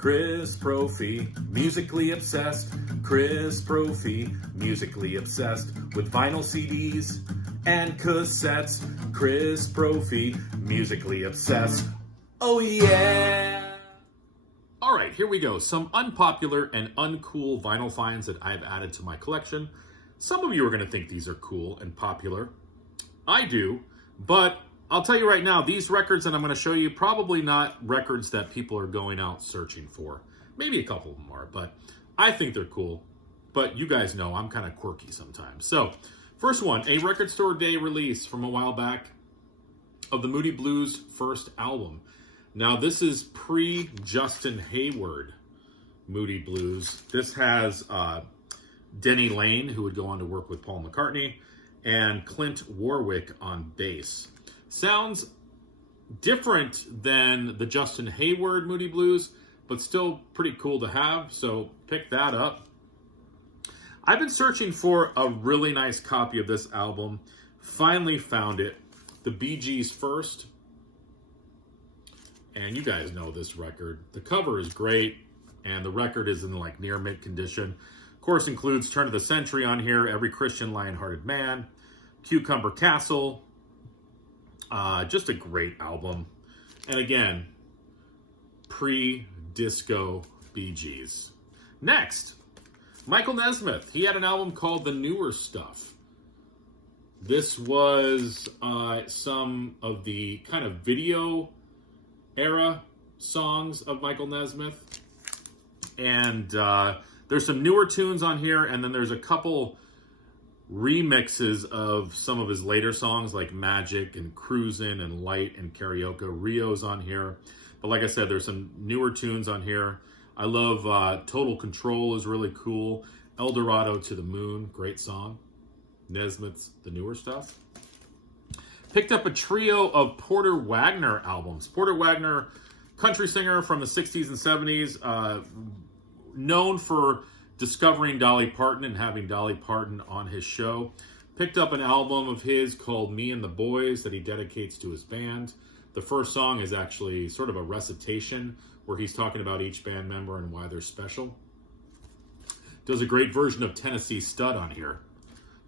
Chris Prophy, musically obsessed. Chris Prophy, musically obsessed with vinyl CDs and cassettes. Chris Prophy, musically obsessed. Oh yeah! All right, here we go. Some unpopular and uncool vinyl finds that I've added to my collection. Some of you are going to think these are cool and popular. I do, but I'll tell you right now, these records that I'm going to show you, probably not records that people are going out searching for. Maybe a couple of them are, but I think they're cool. But you guys know I'm kind of quirky sometimes. So, first one, a Record Store Day release from a while back of the Moody Blues' first album. Now, this is pre-Justin Hayward Moody Blues. This has Denny Lane, who would go on to work with Paul McCartney, and Clint Warwick on bass. Sounds different than the Justin Hayward Moody Blues, but still pretty cool to have, so pick that up. I've been searching for a really nice copy of this album. Finally found it. The Bee Gees' First. And you guys know this record. The cover is great, and the record is in like near mint condition. Of course, includes Turn of the Century on here, Every Christian Lion-Hearted Man, Cucumber Castle. Just a great album. And again, pre-disco Bee Gees. Next, Michael Nesmith. He had an album called The Newer Stuff. This was some of the kind of video era songs of Michael Nesmith. And there's some newer tunes on here, and then there's a couple remixes of some of his later songs like Magic and Cruisin' and Light and Karaoke. Rio's on here. But like I said, there's some newer tunes on here. I love Total Control is really cool. El Dorado to the Moon, great song. Nesmith's The Newer Stuff. Picked up a trio of Porter Wagner albums. Porter Wagner, country singer from the 60s and 70s, known for discovering Dolly Parton and having Dolly Parton on his show. Picked up an album of his called Me and the Boys that he dedicates to his band. The first song is actually sort of a recitation where he's talking about each band member and why they're special. Does a great version of Tennessee Stud on here.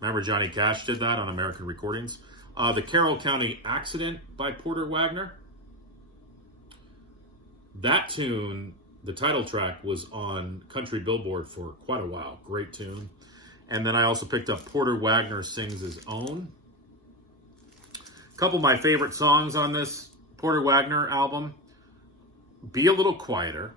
Remember Johnny Cash did that on American Recordings. The Carroll County Accident by Porter Wagner. That tune, the title track, was on Country Billboard for quite a while. Great tune. And then I also picked up Porter Wagner Sings His Own. A couple of my favorite songs on this Porter Wagner album, Be a Little Quieter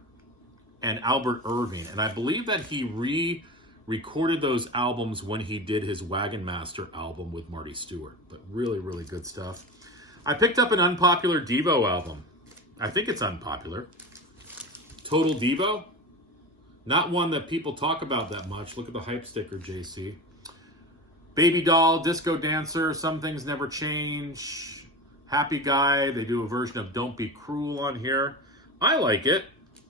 and Albert Irving. And I believe that he re-recorded those albums when he did his Wagon Master album with Marty Stewart. But really, really good stuff. I picked up an Unpopular Devo album. I think it's unpopular. Total Devo. Not one that people talk about that much. Look at the hype sticker, JC. Baby Doll, Disco Dancer, Some Things Never Change, Happy Guy. They do a version of Don't Be Cruel on here. I like it,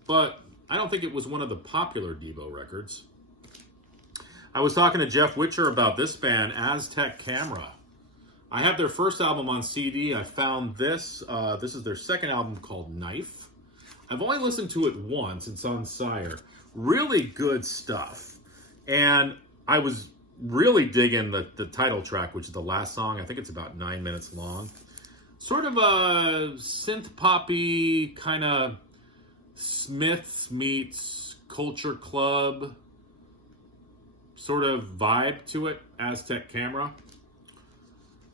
but I don't think it was one of the popular Devo records. I was talking to Jeff Witcher about this band, Aztec Camera. I have their first album on CD. I found this. This is their second album called Knife. I've only listened to it once. It's on Sire. Really good stuff. And I was really digging the title track, which is the last song. I think it's about 9 minutes long. Sort of a synth poppy kind of Smiths meets Culture Club sort of vibe to it. Aztec Camera.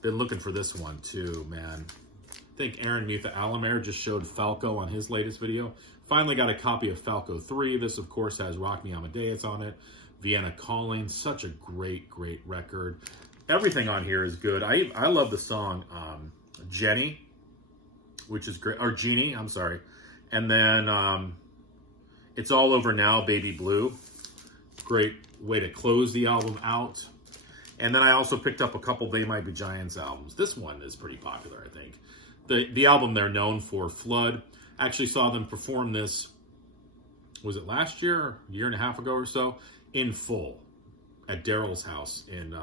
Been looking for this one too, man. I think Aaron Mutha Alamere just showed Falco on his latest video. Finally got a copy of Falco 3. This, of course, has Rock Me Amadeus on it. Vienna Calling. Such a great, great record. Everything on here is good. I love the song Jenny, which is great. Or Jeannie, I'm sorry. And then It's All Over Now, Baby Blue. Great way to close the album out. And then I also picked up a couple They Might Be Giants albums. This one is pretty popular, I think. The album they're known for, Flood. Actually saw them perform this, was it last year, or a year and a half ago or so, in full at Daryl's house in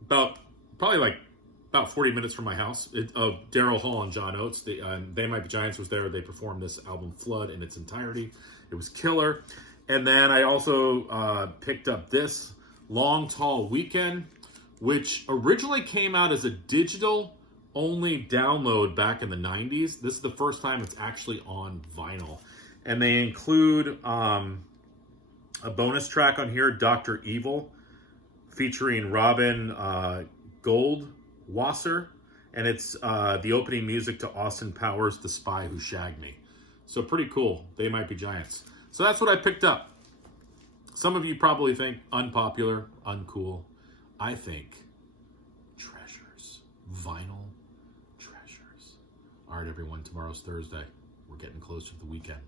about probably like about 40 minutes from my house. Daryl Hall and John Oates. They Might Be Giants was there. They performed this album Flood in its entirety. It was killer. And then I also picked up this Long Tall Weekend, which originally came out as a digital only download back in the 90s. This is the first time it's actually on vinyl. And they include a bonus track on here, Dr. Evil, featuring Robin Goldwasser. And it's the opening music to Austin Powers' The Spy Who Shagged Me. So pretty cool. They Might Be Giants. So that's what I picked up. Some of you probably think unpopular, uncool. I think treasures. Vinyl treasures. All right, everyone. Tomorrow's Thursday. We're getting closer to the weekend.